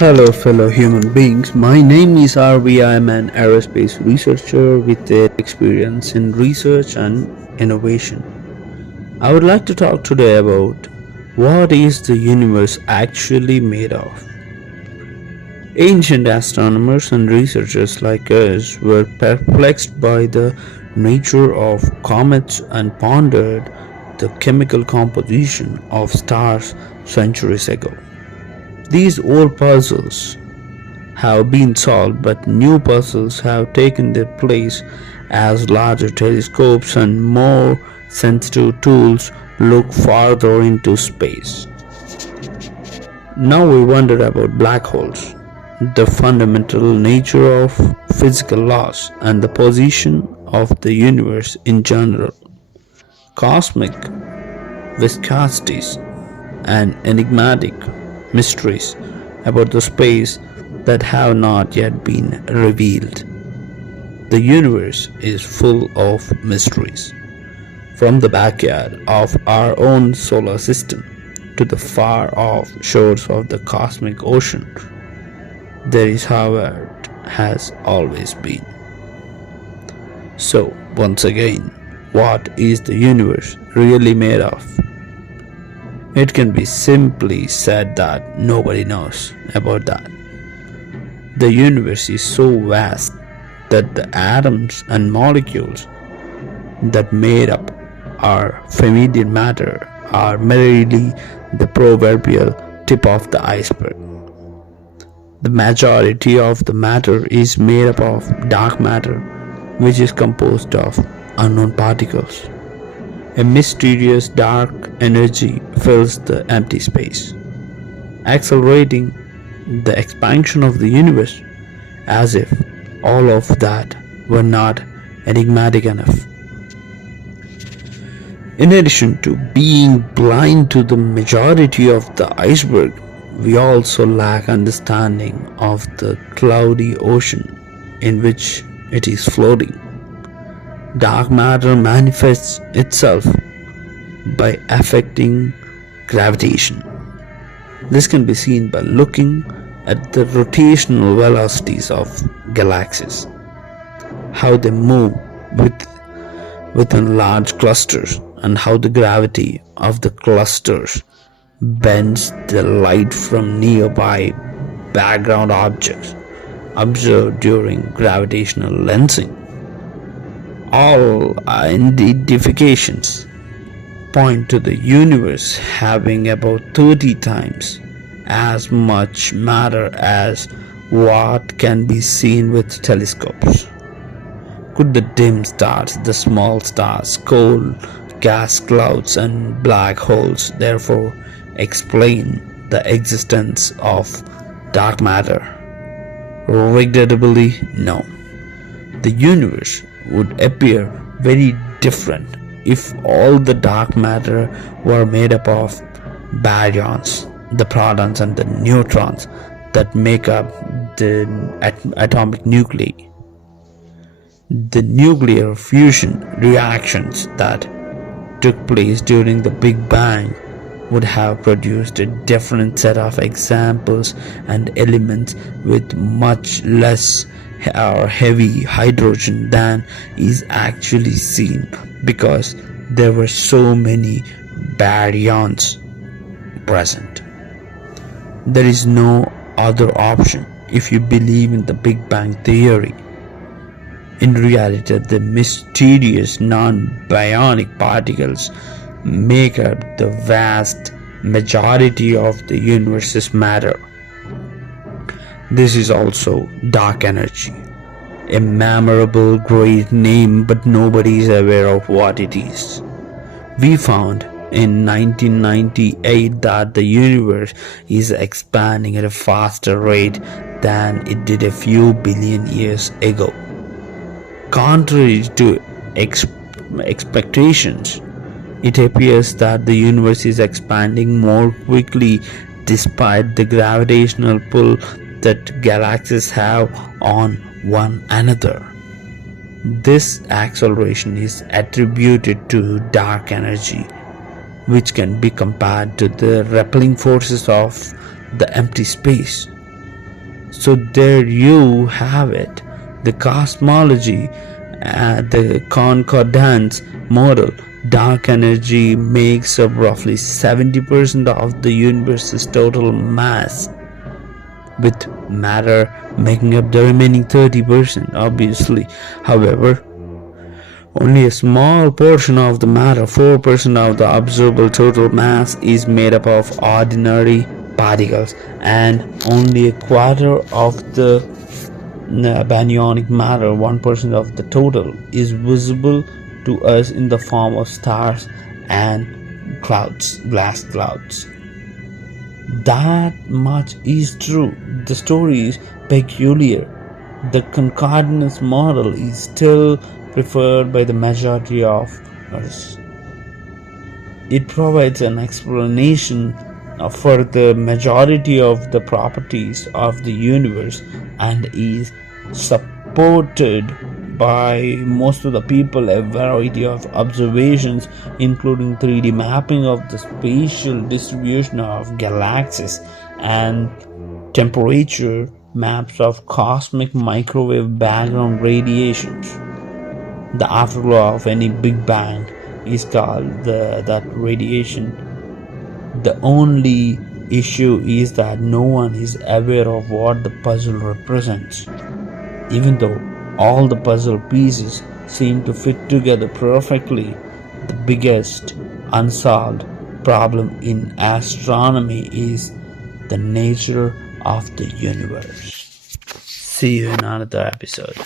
Hello, fellow human beings. My name is RV. I am an aerospace researcher with experience in research and innovation. I would like to talk today about what is the universe actually made of. Ancient astronomers and researchers like us were perplexed by the nature of comets and pondered the chemical composition of stars centuries ago. These old puzzles have been solved, but new puzzles have taken their place as larger telescopes and more sensitive tools look farther into space. Now we wonder about black holes, the fundamental nature of physical laws, and the position of the universe in general. Cosmic viscosities and enigmatic mysteries about the space that have not yet been revealed. The universe is full of mysteries. From the backyard of our own solar system to the far off shores of the cosmic ocean, there is how it has always been. So, once again, what is the universe really made of? It can be simply said that nobody knows about that. The universe is so vast that the atoms and molecules that made up our familiar matter are merely the proverbial tip of the iceberg. The majority of the matter is made up of dark matter, which is composed of unknown particles. A mysterious dark energy fills the empty space, accelerating the expansion of the universe, as if all of that were not enigmatic enough. In addition to being blind to the majority of the iceberg, we also lack understanding of the cloudy ocean in which it is floating. Dark matter manifests itself by affecting gravitation. This can be seen by looking at the rotational velocities of galaxies, how they move within large clusters, and how the gravity of the clusters bends the light from nearby background objects observed during gravitational lensing. All identifications point to the universe having about 30 times as much matter as what can be seen with telescopes. Could the dim stars, the small stars, coal, gas clouds, and black holes therefore explain the existence of dark matter? Regrettably, no. The universe would appear very different if all the dark matter were made up of baryons, the protons and the neutrons that make up the atomic nuclei. The nuclear fusion reactions that took place during the Big Bang would have produced a different set of examples and elements with much less or heavy hydrogen than is actually seen, because there were so many baryons present. There is no other option if you believe in the Big Bang theory. In reality, the mysterious non-bionic particles make up the vast majority of the universe's matter. This is also dark energy, a memorable great name, but nobody is aware of what it is. We found in 1998 that the universe is expanding at a faster rate than it did a few billion years ago. Contrary to expectations, it appears that the universe is expanding more quickly despite the gravitational pull that galaxies have on one another. This acceleration is attributed to dark energy, which can be compared to the repelling forces of the empty space. So there you have it, the cosmology, the concordance model. Dark energy makes up roughly 70% of the universe's total mass, with matter making up the remaining 30%, obviously. However, only a small portion of the matter, 4% of the observable total mass, is made up of ordinary particles, and only a quarter of the baryonic matter, 1% of the total, is visible to us in the form of stars and clouds, glass clouds. That much is true. The story is peculiar. The concordance model is still preferred by the majority of us. It provides an explanation for the majority of the properties of the universe and is supported by most of the people. A variety of observations, including 3D mapping of the spatial distribution of galaxies and temperature maps of cosmic microwave background radiations. The afterglow of any Big Bang is called that radiation. The only issue is that no one is aware of what the puzzle represents, even though all the puzzle pieces seem to fit together perfectly. The biggest unsolved problem in astronomy is the nature of the universe. See you in another episode.